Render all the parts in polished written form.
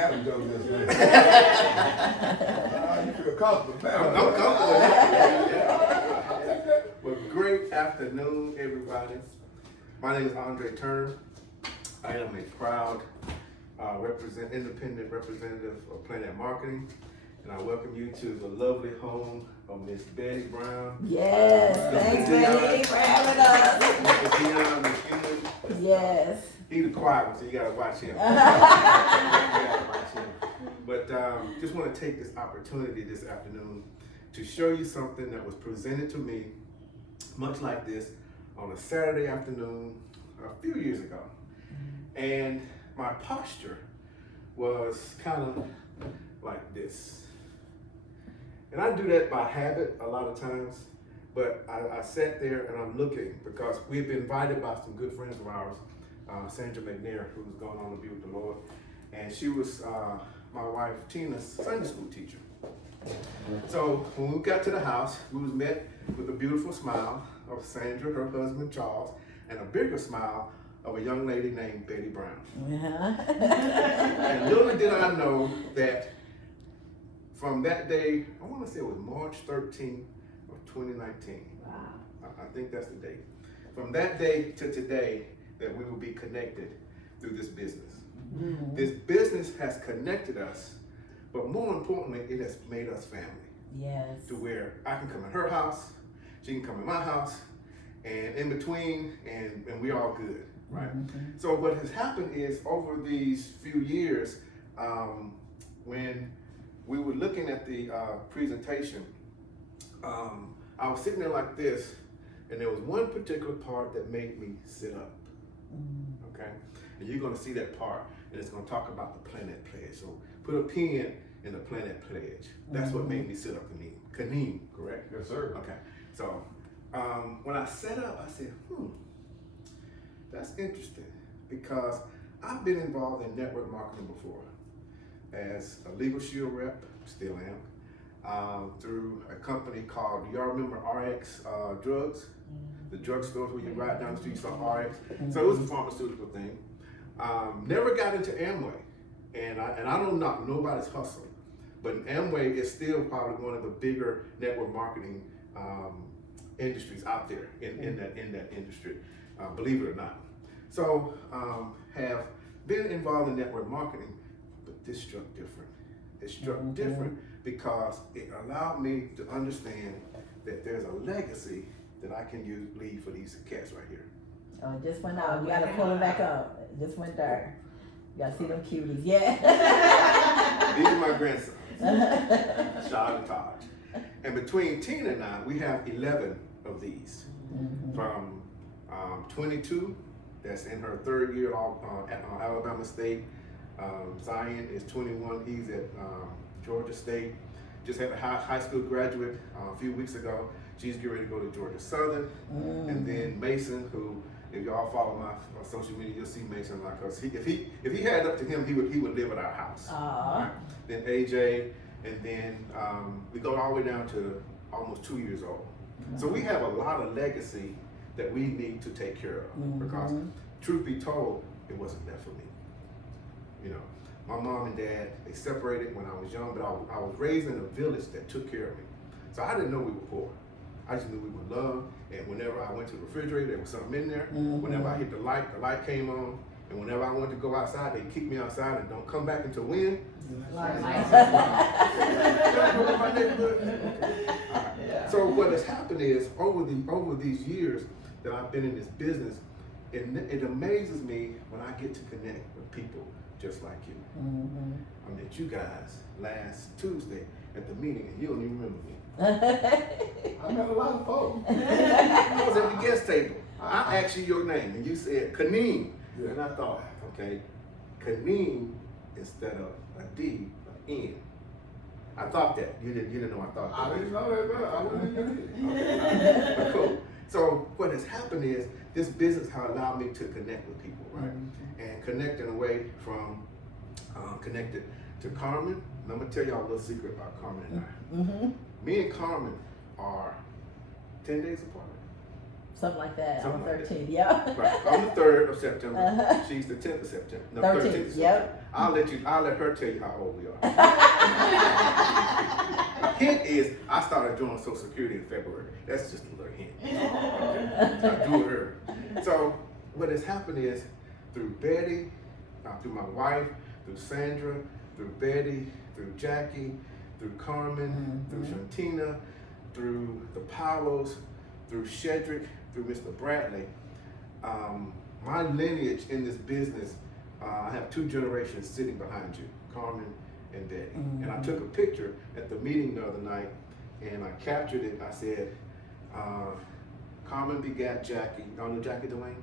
haven't done this, man. You feel comfortable, man. I'm comfortable with that. Well, great afternoon, everybody. My name is André. I am a proud independent representative of PlanNet Marketing, and I welcome you to the lovely home of Miss Betty Brown. Yes, thanks Betty for having us. Mr. Dion, Miss Human. Yes. He's the quiet one, so you gotta watch him. But just want to take this opportunity this afternoon to show you something that was presented to me much like this on a Saturday afternoon a few years ago. And my posture was kind of like this. And I do that by habit a lot of times, but I sat there and I'm looking because we've been invited by some good friends of ours, Sandra McNair, who's gone on to be with the Lord, and she was my wife Tina's Sunday school teacher. So when we got to the house, we was met with a beautiful smile of Sandra, her husband Charles, and a bigger smile of a young lady named Betty Brown. And little did I know that from that day, I want to say it was March 13th of 2019. Wow. I think that's the date. From that day to today, that we will be connected through this business. Mm-hmm. This business has connected us, but more importantly, it has made us family. Yes. To where I can come in her house, she can come in my house, and in between, and we all good, right? Mm-hmm. So what has happened is over these few years, when we were looking at the presentation, I was sitting there like this, and there was one particular part that made me sit up. Okay, and you're going to see that part, and it's going to talk about the PlanNet Pledge. So put a pin in the PlanNet Pledge. That's what made me sit up, Kaneem, correct? Yes, sir. Okay, so when I sat up, I said, that's interesting, because I've been involved in network marketing before as a Legal Shield rep, still am, through a company called, do y'all remember RX Drugs? The drugstores where you ride down the street, you saw RX. So it was a pharmaceutical thing. Never got into Amway. And I don't knock nobody's hustle, but Amway is still probably one of the bigger network marketing industries out there in that industry, believe it or not. So have been involved in network marketing, but this struck different. It struck different because it allowed me to understand that there's a legacy that I can leave for these cats right here. Oh, it just went out. You gotta pull it back up. It just went dark. You gotta see them cuties. Yeah. These are my grandsons, Shad and Taj. And between Tina and I, we have 11 of these. From 22, that's in her third year at Alabama State. Zion is 21, he's at Georgia State. Just had a high school graduate a few weeks ago. She's getting ready to go to Georgia Southern. And then Mason, who, if y'all follow my social media, you'll see Mason like us. If he had it up to him, he would live at our house. Right? Then AJ, and then we go all the way down to almost 2 years old. So we have a lot of legacy that we need to take care of, because truth be told, it wasn't there for me. You know, my mom and dad, they separated when I was young, but I was raised in a village that took care of me. So I didn't know we were poor. I just knew we were loved, and whenever I went to the refrigerator, there was something in there. Whenever I hit the light came on, and whenever I wanted to go outside, they'd kick me outside and don't come back until when? So what has happened is, over these years that I've been in this business, it amazes me when I get to connect with people just like you. I met you guys last Tuesday at the meeting, and you don't even remember me. I met a lot of folks. I was at the guest table. I asked you your name, and you said Kaneem. Yeah. And I thought, okay, Kaneem instead of a D, an N. I thought that. You didn't know I thought that. I didn't know that, but I wouldn't get it. But cool. So what has happened is, this business has allowed me to connect with people, right? And connect in a way from connected to Carmen. And I'm gonna tell y'all a little secret about Carmen and I. Me and Carmen are 10 days apart. Something like that. Something On the like 13th, that. yeah. Right. I'm the 3rd of September. She's the 10th of September. No, 13th of September. Yep. I'll let her tell you how old we are. Hint is, I started doing Social Security in February. That's just a little hint. I do it early. So what has happened is, through Betty, through my wife, through Sandra, through Betty, through Jackie, through Carmen, through Shantina, through the Paulos, through Shedrick, through Mr. Bradley, my lineage in this business, I have 2 generations sitting behind you, Carmen and Betty. And I took a picture at the meeting the other night, and I captured it. I said, Carmen begat Jackie. Y'all know Jackie Dwayne?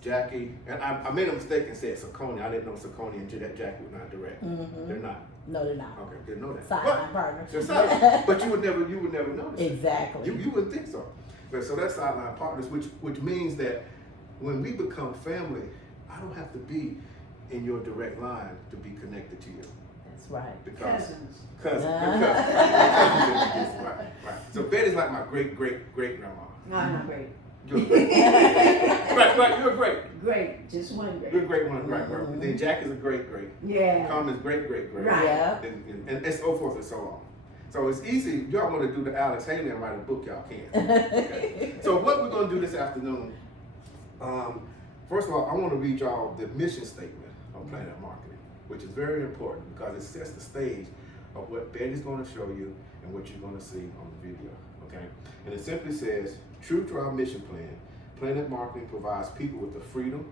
Jackie, and I made a mistake and said Saucony. I didn't know Saucony and Jackie were not direct. They're not. No, they're not. Okay, didn't know that. Sideline partners. They're sideline, but you would never notice. Exactly. You wouldn't think so. But so that's sideline partners, which means that when we become family, I don't have to be in your direct line to be connected to you. That's right. Because Cousins. right. So Betty's like my great grandma. No, I'm not great. You're right. You're great. Great, just one great. You're a great one, right. Then Jack is a great. Yeah. Carmen's great. Right. Yeah. And so forth and so on. So it's easy. If y'all want to do the Alex Haley and write a book, y'all can. Okay. So what we're going to do this afternoon, first of all, I want to read y'all the mission statement of PlanNet Marketing, which is very important because it sets the stage of what Betty's going to show you and what you're going to see on the video. Okay. And it simply says, true to our mission plan, PlanNet Marketing provides people with the freedom,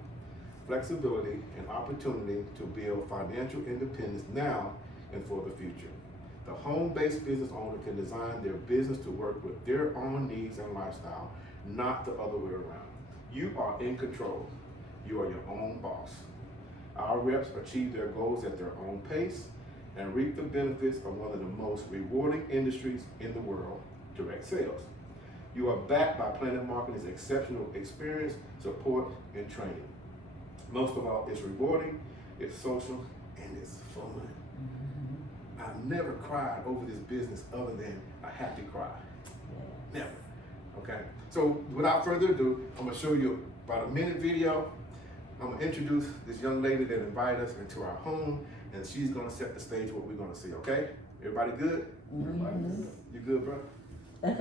flexibility, and opportunity to build financial independence now and for the future. The home-based business owner can design their business to work with their own needs and lifestyle, not the other way around. You are in control. You are your own boss. Our reps achieve their goals at their own pace and reap the benefits of one of the most rewarding industries in the world, direct sales. You are backed by PlanNet Marketing's exceptional experience, support, and training. Most of all, it's rewarding, it's social, and it's fun. I've never cried over this business other than a happy cry. Never. Okay? So without further ado, I'm gonna show you about a minute video. I'm gonna introduce this young lady that invited us into our home, and she's gonna set the stage of what we're gonna see, okay? Everybody good? You good, bro? I'm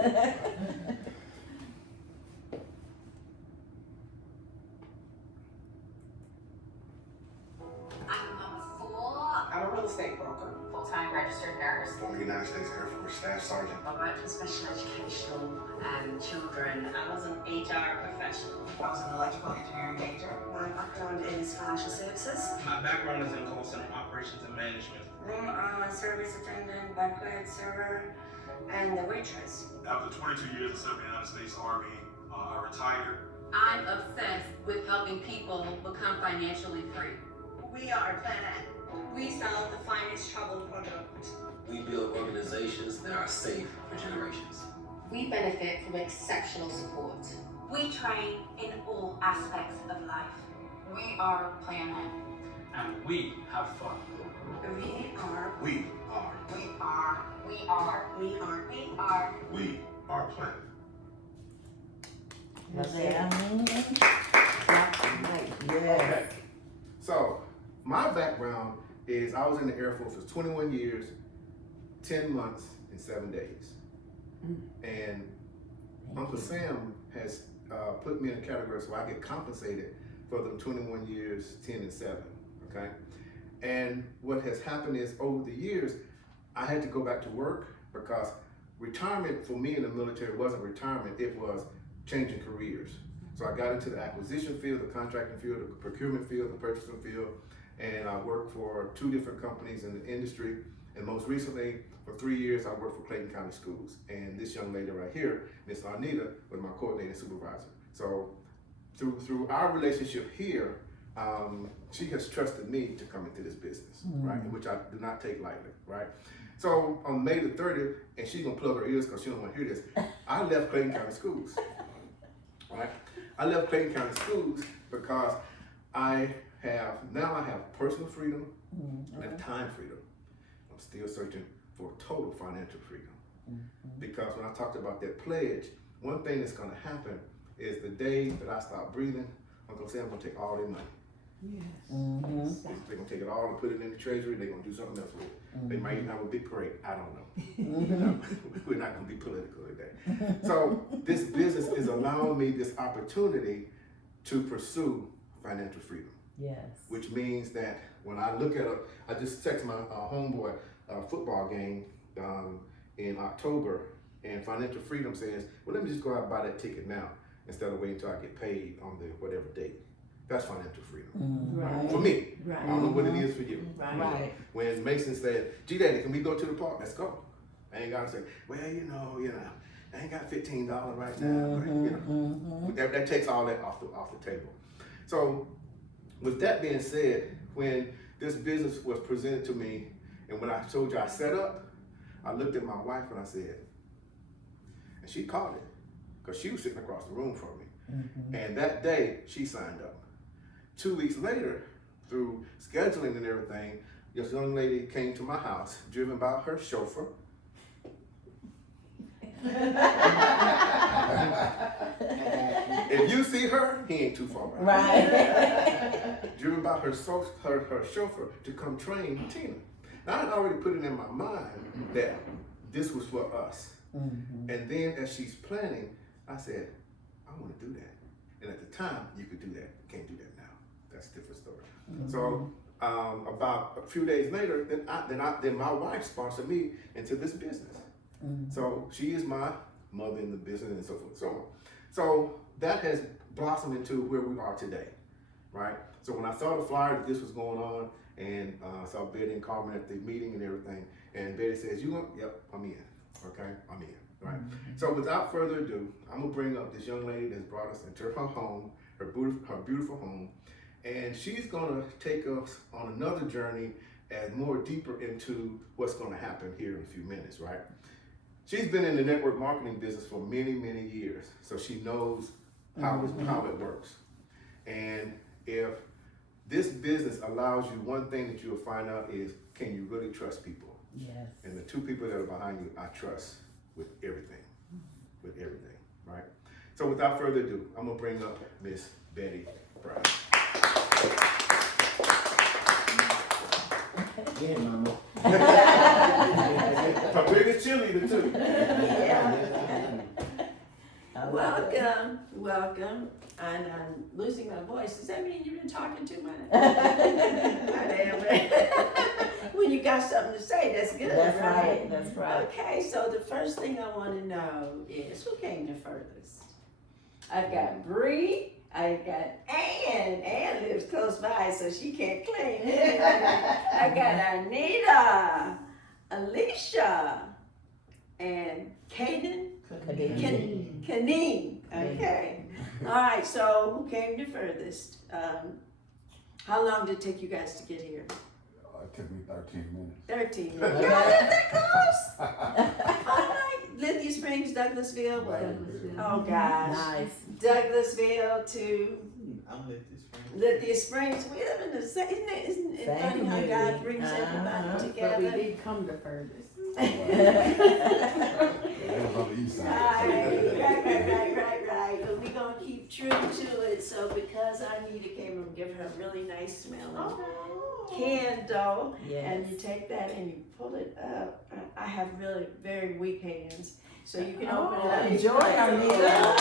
a real estate broker, full-time registered nurse. Former United States Air Force Staff Sergeant. I worked with special educational children. I was an HR professional. I was an electrical engineering major. My background is financial services. My background is in call center operations and management. Room service attendant, banquet server, and the waitress. After 22 years of serving the United States Army, I retired. I'm obsessed with helping people become financially free. We are PlanNet. We sell the finest travel product. We build organizations that are safe for generations. We benefit from exceptional support. We train in all aspects of life. We are PlanNet. And we have fun. We are. We are. We are. We are. We are. We are. We are PlanNet. Yeah. Okay. So my background is I was in the Air Force for 21 years, 10 months, and 7 days. And Uncle Sam has put me in a category so I get compensated for them 21 years, 10 and 7, okay? And what has happened is over the years, I had to go back to work because retirement for me in the military wasn't retirement, it was changing careers. So I got into the acquisition field, the contracting field, the procurement field, the purchasing field, and I worked for 2 different companies in the industry. And most recently, for 3 years, I worked for Clayton County Schools. And this young lady right here, Miss Arnita, was my coordinating supervisor. So through our relationship here, she has trusted me to come into this business, right? Which I do not take lightly, right? So on May the 30th, and she's gonna plug her ears because she don't want to hear this, I left Clayton County Schools, right? I left Clayton County Schools because I have personal freedom and I have time freedom. I'm still searching for total financial freedom. Because when I talked about that pledge, one thing that's gonna happen is the day that I stop breathing, Uncle Sam's gonna take all their money. Mm-hmm. They're gonna take it all and put it in the treasury. They're gonna do something else with it. They might even have a big parade. I don't know. You know, we're not gonna be political today. So this business is allowing me this opportunity to pursue financial freedom. Yes. Which means that when I look at I just text my homeboy football game in October, and financial freedom says, well, let me just go out and buy that ticket now instead of waiting until I get paid on the whatever date. That's financial freedom. Right. For me. Right. I don't know what it is for you. Right. When Mason said, gee, Daddy, can we go to the park? Let's go. I ain't got to say, well, you know, I ain't got $15 right now. But, that takes all that off the table. So with that being said, when this business was presented to me, and when I told you I set up, I looked at my wife and I said, and she caught it, because she was sitting across the room from me. And that day, she signed up. 2 weeks later, through scheduling and everything, this young lady came to my house, driven by her chauffeur. If you see her, he ain't too far behind. Right. Driven by her chauffeur to come train Tina. Now, I had already put it in my mind that this was for us. And then as she's planning, I said, I want to do that. And at the time, you could do that. You can't do that now. That's a different story. So about a few days later, then my wife sponsored me into this business. So she is my mother in the business and so forth, so on. So that has blossomed into where we are today, right? So when I saw the flyer that this was going on, and saw Betty and Carmen at the meeting and everything, and Betty says, "You want?" Yep, I'm in. Okay, I'm in. Right. So without further ado, I'm gonna bring up this young lady that's brought us into her home, her beautiful home, and she's gonna take us on another journey and more deeper into what's gonna happen here in a few minutes, right? She's been in the network marketing business for many, many years, so she knows how it works. And if this business allows you, one thing that you'll find out is, can you really trust people? Yes. And the two people that are behind you, I trust with everything, right? So without further ado, I'm gonna bring up Miss Betty Brown. Yeah, mama. My biggest cheerleader too. Welcome. And I'm losing my voice. Does that mean you've been talking too much? When you got something to say, that's good. That's right. That's right. Okay, so the first thing I want to know is who came the furthest? I've got Bree. I've got Ann. Ann lives close by, so she can't claim it. I got Anita, Alicia, and Kaden. Kaneen. Okay. All right, so who came the furthest? How long did it take you guys to get here? It took me 13 minutes. 13 minutes. Y'all live that close? All right. Lithia Springs, Douglasville. Oh, gosh. Nice. Douglasville to I'm Lithia Springs. Lithia Springs. We live in the same, isn't it funny how God brings everybody together? But we did come the furthest. That was on the east side. Right. But we're going to keep true to it. So because Anita came and give her a really nice smelling candle, and you take that and you pull it up. I have really very weak hands. So you can open it up. Enjoy, Anita.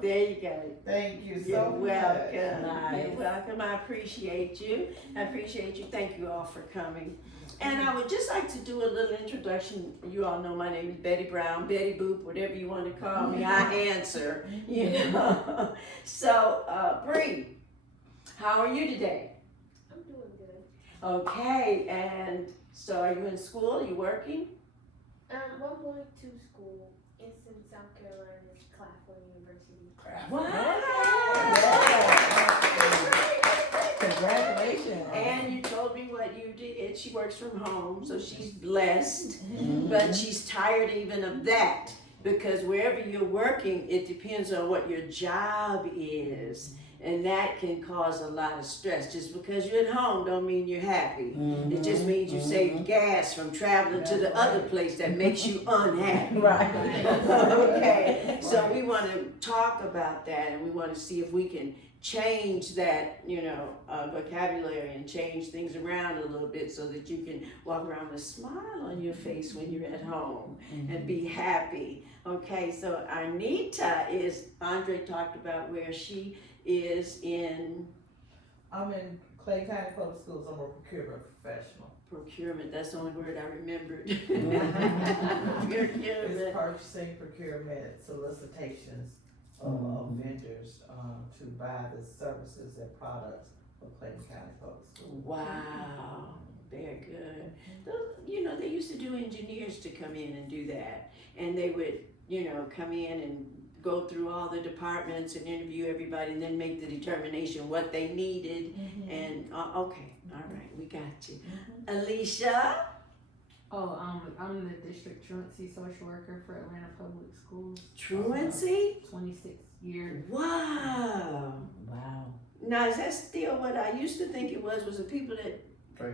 There you go. Thank you so You're much. welcome. Nice. You're welcome. I appreciate you. Thank you all for coming. And I would just like to do a little introduction. You all know my name is Betty Brown, Betty Boop, whatever you want to call me. I answer, you know. So, Bree, how are you today? I'm doing good. Okay, and so are you in school? Are you working? I'm going to school. It's in South Carolina. It's Claflin University. Wow! Congratulations. And you told me what you did. She works from home, so she's blessed. But she's tired even of that, because wherever you're working, it depends on what your job is. And that can cause a lot of stress. Just because you're at home don't mean you're happy. It just means you save gas from traveling to the other place that makes you unhappy. Right. Okay, so we want to talk about that, and we want to see if we can change that, vocabulary and change things around a little bit so that you can walk around with a smile on your face when you're at home and be happy. Okay, so Arnita Andre talked about where she is in. I'm in Clay County Public Schools. I'm a procurement professional. Procurement, that's the only word I remembered. It's Procurement. purchasing, procurement, solicitations of vendors to buy the services and products for Clayton County Public Schools. Wow, very good. Those, they used to do engineers to come in and do that. And they would, come in and go through all the departments and interview everybody and then make the determination what they needed. And, okay, all right, we got you. Alicia? Oh, I'm the district truancy social worker for Atlanta Public Schools. Truancy? 26 years. Wow. Wow. Now, is that still what I used to think it was the people that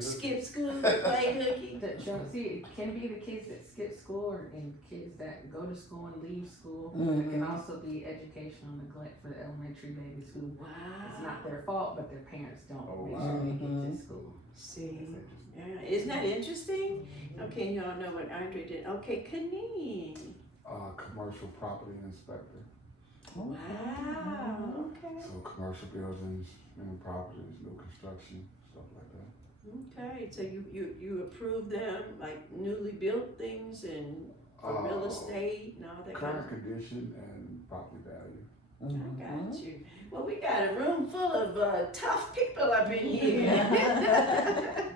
skip school, play hooky? The truancy, it can be the kids that skip school and kids that go to school and leave school. It can also be educational neglect for the elementary baby school. Wow. It's not their fault, but their parents don't make sure they get to school. See, yeah, isn't that interesting? Okay, y'all know what Andre did. Okay, Kaneen. Commercial property inspector. Wow, okay. So commercial buildings, properties, new construction, stuff like that. Okay, so you approve them, like newly built things and for real estate and all that Current condition and property value. I got you. Well, we got a room full of tough people up in here.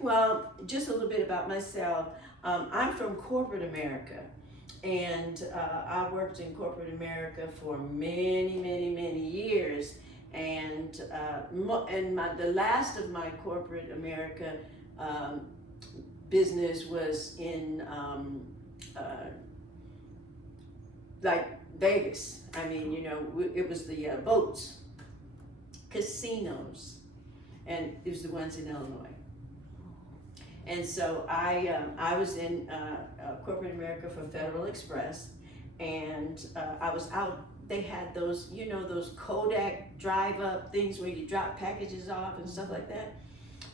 Well, just a little bit about myself. I'm from corporate America. And I worked in corporate America for many, many, many years. And the last of my corporate America business was in like Vegas. I mean, it was the boats, casinos, and it was the ones in Illinois. And so I was in corporate America for Federal Express, and I was out. They had those, those Kodak drive-up things where you drop packages off and stuff like that.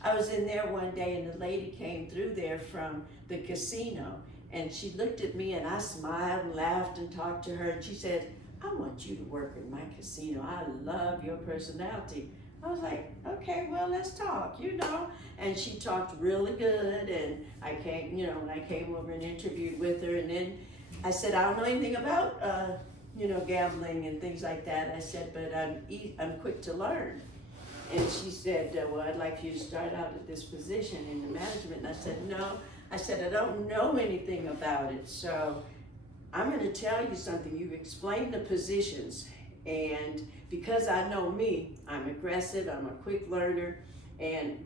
I was in there one day, and the lady came through there from the casino, and she looked at me, and I smiled and laughed and talked to her, and she said, "I want you to work in my casino. I love your personality." I was like, okay, well, let's talk, And she talked really good, and I came, when I came over and interviewed with her, and then I said, I don't know anything about, gambling and things like that. I said, but I'm quick to learn. And she said, well, I'd like you to start out at this position in the management. And I said, no. I said, I don't know anything about it, so I'm going to tell you something. You explain the positions. And because I know me, I'm aggressive, I'm a quick learner,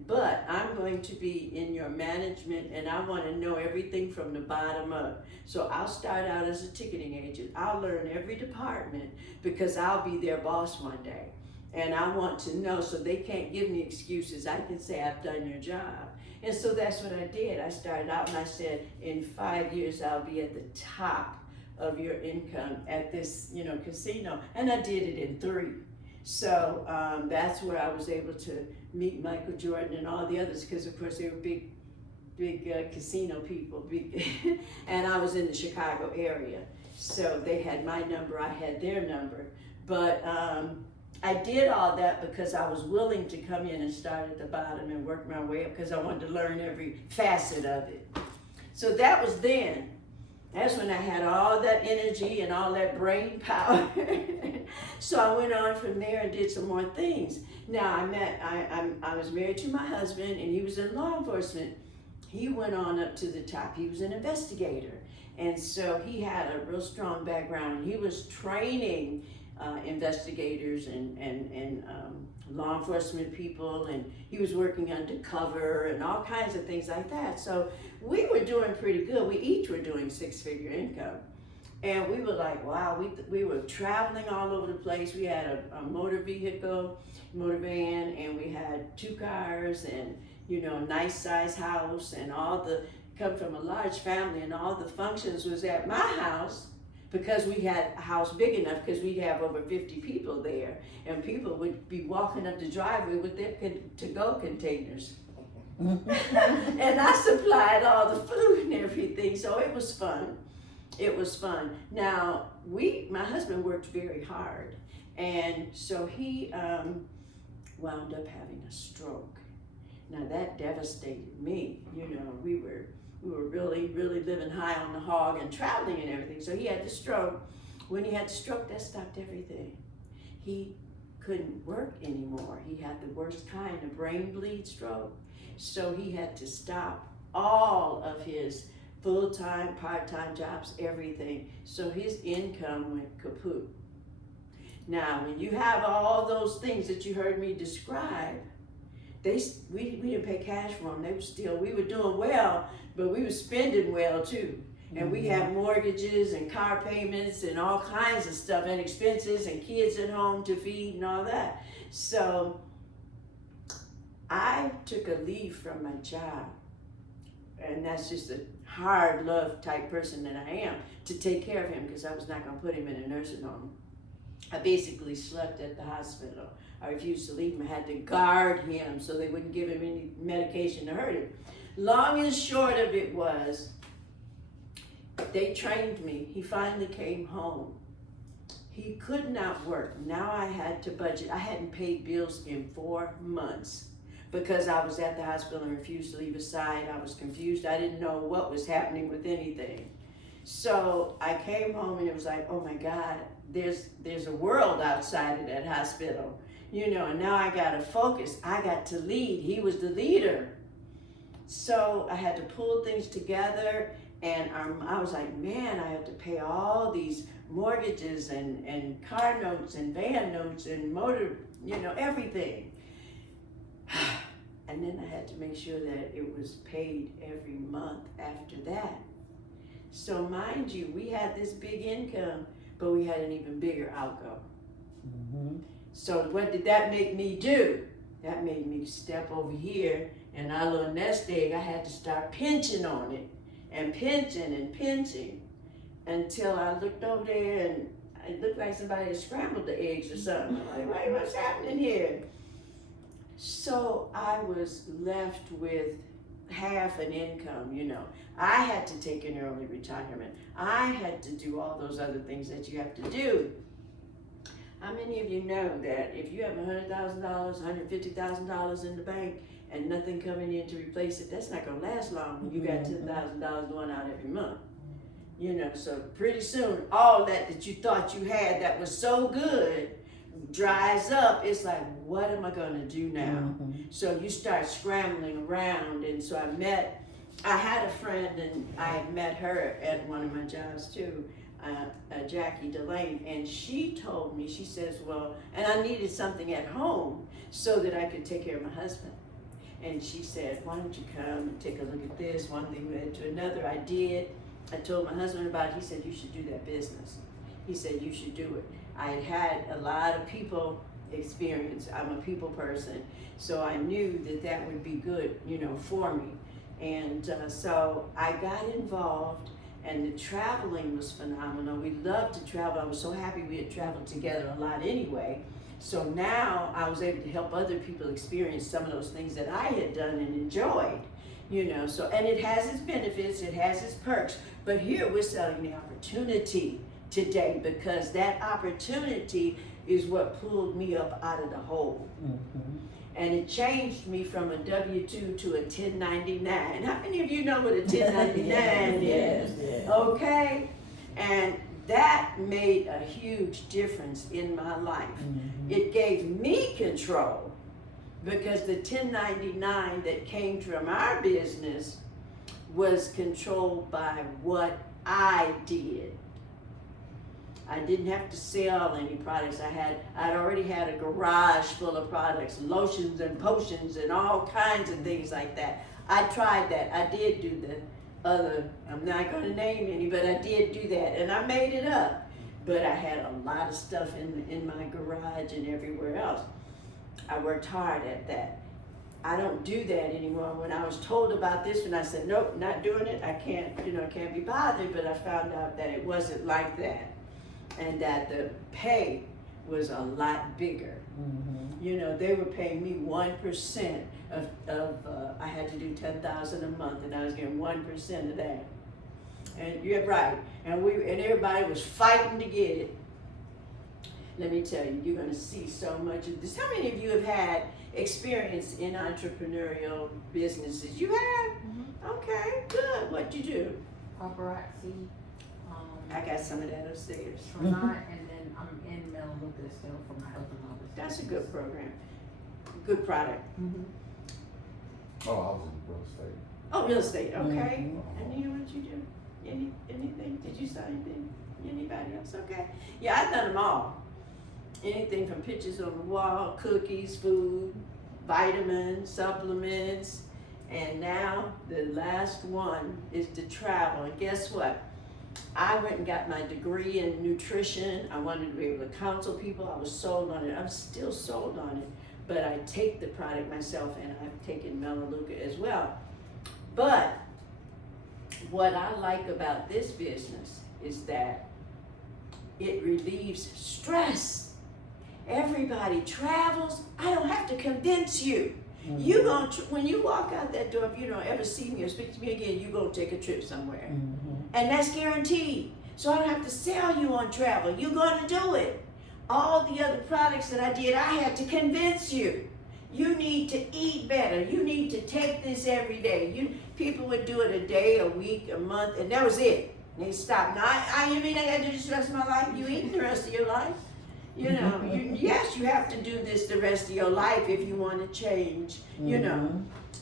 but I'm going to be in your management, and I want to know everything from the bottom up. So I'll start out as a ticketing agent. I'll learn every department because I'll be their boss one day. And I want to know so they can't give me excuses. I can say I've done your job. And so that's what I did. I started out and I said, in 5 years, I'll be at the top of your income at this, casino. And I did it in 3. So that's where I was able to meet Michael Jordan and all the others, because of course they were big casino people, and I was in the Chicago area. So they had my number, I had their number. But I did all that because I was willing to come in and start at the bottom and work my way up, because I wanted to learn every facet of it. So that was then. That's when I had all that energy and all that brain power. So I went on from there and did some more things. Now I was married to my husband, and he was in law enforcement. He went on up to the top. He was an investigator. And so he had a real strong background, and he was training investigators and law enforcement people, and he was working undercover and all kinds of things like that. So we were doing pretty good. We each were doing 6-figure income. And we were like, wow, we were traveling all over the place. We had a motor van, and we had 2 cars, and nice size house, and come from a large family, and all the functions was at my house, because we had a house big enough, because we'd have over 50 people there, and people would be walking up the driveway with their to-go containers. And I supplied all the food and everything, so it was fun. It was fun. Now, my husband worked very hard, and so he wound up having a stroke. Now that devastated me. We were really, really living high on the hog and traveling and everything. So he had the stroke. When he had the stroke, that stopped everything. He couldn't work anymore. He had the worst kind of brain bleed stroke. So he had to stop all of his full-time, part-time jobs, everything. So his income went kaput. Now, when you have all those things that you heard me describe, we didn't pay cash for them. We were doing well, but we were spending well too. And we had mortgages and car payments and all kinds of stuff, and expenses, and kids at home to feed and all that. So I took a leave from my job, and that's just a hard love type person that I am, to take care of him, because I was not going to put him in a nursing home. I basically slept at the hospital. I refused to leave him. I had to guard him so they wouldn't give him any medication to hurt him. Long and short of it was, they trained me. He finally came home. He could not work. Now I had to budget. I hadn't paid bills in 4 months because I was at the hospital and refused to leave his side. I was confused. I didn't know what was happening with anything. So I came home, and it was like, oh my God, there's a world outside of that hospital. And now I got to focus. I got to lead. He was the leader. So I had to pull things together, and I was like, man, I have to pay all these mortgages and car notes and van notes and motor, everything. And then I had to make sure that it was paid every month after that. So mind you, we had this big income, but we had an even bigger outgo. Mm-hmm. So what did that make me do? That made me step over here, and our little nest egg, I had to start pinching on it, and pinching, until I looked over there, and it looked like somebody had scrambled the eggs or something. I'm like, wait, what's happening here? So I was left with half an income, I had to take an early retirement. I had to do all those other things that you have to do. How many of you know that if you have $100,000, $150,000 in the bank and nothing coming in to replace it, that's not gonna last long when you got $10,000 going out every month. So pretty soon, all that you thought you had that was so good dries up. It's like, what am I gonna do now? So you start scrambling around, and so I had a friend, and I had met her at one of my jobs too, Jackie Delane, and she told me, she says, well, and I needed something at home so that I could take care of my husband. And she said, why don't you come and take a look at this? One thing led to another. I did. I told my husband about it. He said, you should do that business. He said, you should do it. I had a lot of people experience. I'm a people person. So I knew that would be good, for me. And so I got involved, and the traveling was phenomenal. We loved to travel. I was so happy we had traveled together a lot anyway. So now I was able to help other people experience some of those things that I had done and enjoyed, So, and it has its benefits, it has its perks, but here we're selling the opportunity today, because that opportunity is what pulled me up out of the hole. Mm-hmm. And it changed me from a W-2 to a 1099. How many of you know what a 1099 is? Yes. Okay? And that made a huge difference in my life. Mm-hmm. It gave me control, because the 1099 that came from our business was controlled by what I did. I didn't have to sell any products. I'd already had a garage full of products, lotions and potions and all kinds of things like that. I tried that. I did do I'm not gonna name any, but I did do that, and I made it up. But I had a lot of stuff in my garage and everywhere else. I worked hard at that. I don't do that anymore. When I was told about this one, I said, nope, not doing it. I can't be bothered, but I found out that it wasn't like that. And that the pay was a lot bigger. Mm-hmm. They were paying me 1% of I had to do $10,000 a month, and I was getting 1% of that. And you're right, and everybody was fighting to get it. Let me tell you, you're gonna see so much of this. How many of you have had experience in entrepreneurial businesses? You have? Mm-hmm. Okay, good. What'd you do? Paparazzi. I got some of that upstairs. And then I'm in Melaleuca still for my health and wellness. That's a good program. Good product. Mm-hmm. Oh, I was in real estate. Oh, real estate, okay. And you know what you do? Anything? Did you start anything? Anybody else? Okay. Yeah, I've done them all. Anything from pictures on the wall, cookies, food, vitamins, supplements, and now the last one is to travel. And guess what? I went and got my degree in nutrition. I wanted to be able to counsel people. I was sold on it. I'm still sold on it. But I take the product myself, and I've taken Melaleuca as well. But what I like about this business is that it relieves stress. Everybody travels. I don't have to convince you. Mm-hmm. You when you walk out that door, if you don't ever see me or speak to me again, you're gonna take a trip somewhere. Mm-hmm. And that's guaranteed. So I don't have to sell you on travel. You're gonna do it. All the other products that I did, I had to convince you. You need to eat better. You need to take this every day. People would do it a day, a week, a month, and that was it. They stopped. Now, you mean I gotta do this the rest of my life? You eating the rest of your life? Yes, you have to do this the rest of your life if you want to change,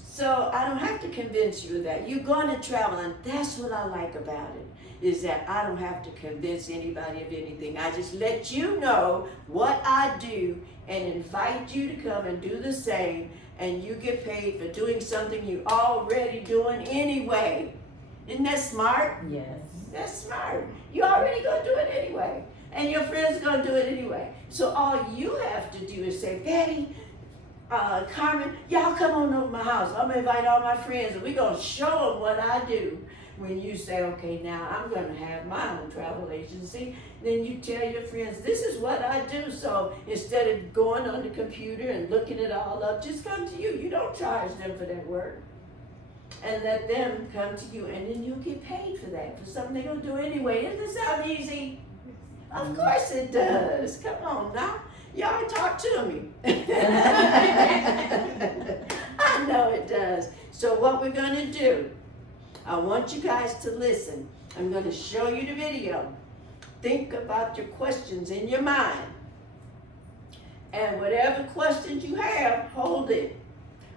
So I don't have to convince you of that. You're going to travel, and that's what I like about it, is that I don't have to convince anybody of anything. I just let you know what I do and invite you to come and do the same, and you get paid for doing something you're already doing anyway. Isn't that smart? Yes. That's smart. You're already going to do it anyway. And your friends are going to do it anyway. So all you have to do is say, Daddy, Carmen, y'all come on over to my house. I'm going to invite all my friends, and we're going to show them what I do. When you say, okay, now I'm going to have my own travel agency, then you tell your friends, this is what I do. So instead of going on the computer and looking it all up, just come to you. You don't charge them for that work. And let them come to you, and then you'll get paid for that, for something they're going to do anyway. Doesn't it sound easy? Of course it does. Come on now. Y'all talk to me. I know it does. So what we're going to do, I want you guys to listen. I'm going to show you the video. Think about your questions in your mind. And whatever questions you have, hold it.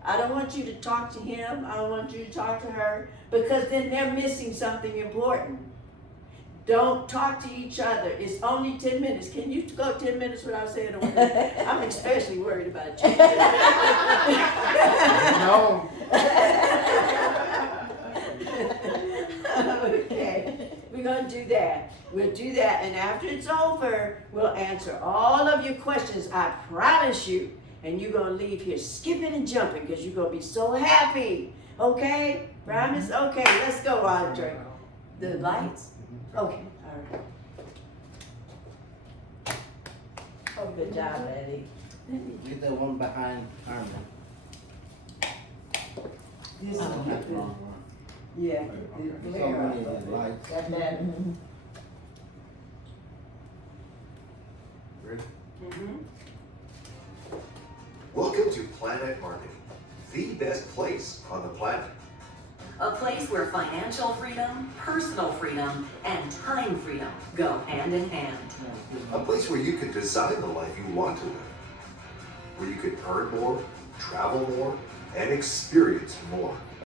I don't want you to talk to him. I don't want you to talk to her, because then they're missing something important. Don't talk to each other. It's only 10 minutes. Can you go 10 minutes without saying a word? I'm especially worried about you. No. Okay, we're going to do that. We'll do that, and after it's over, we'll answer all of your questions. I promise you. And you're going to leave here skipping and jumping, because you're going to be so happy. Okay? Promise? Okay, let's go, André. The lights? Okay, all right. Oh, good job, Eddie. Get that one behind Carmen. This Oh, one. that's the wrong one. Yeah. So many of the lights. Got that. Ready? Mm-hmm. Welcome to PlanNet Marketing, the best place on the planet. A place where financial freedom, personal freedom, and time freedom go hand in hand. A place where you can design the life you want to live. Where you can earn more, travel more, and experience more.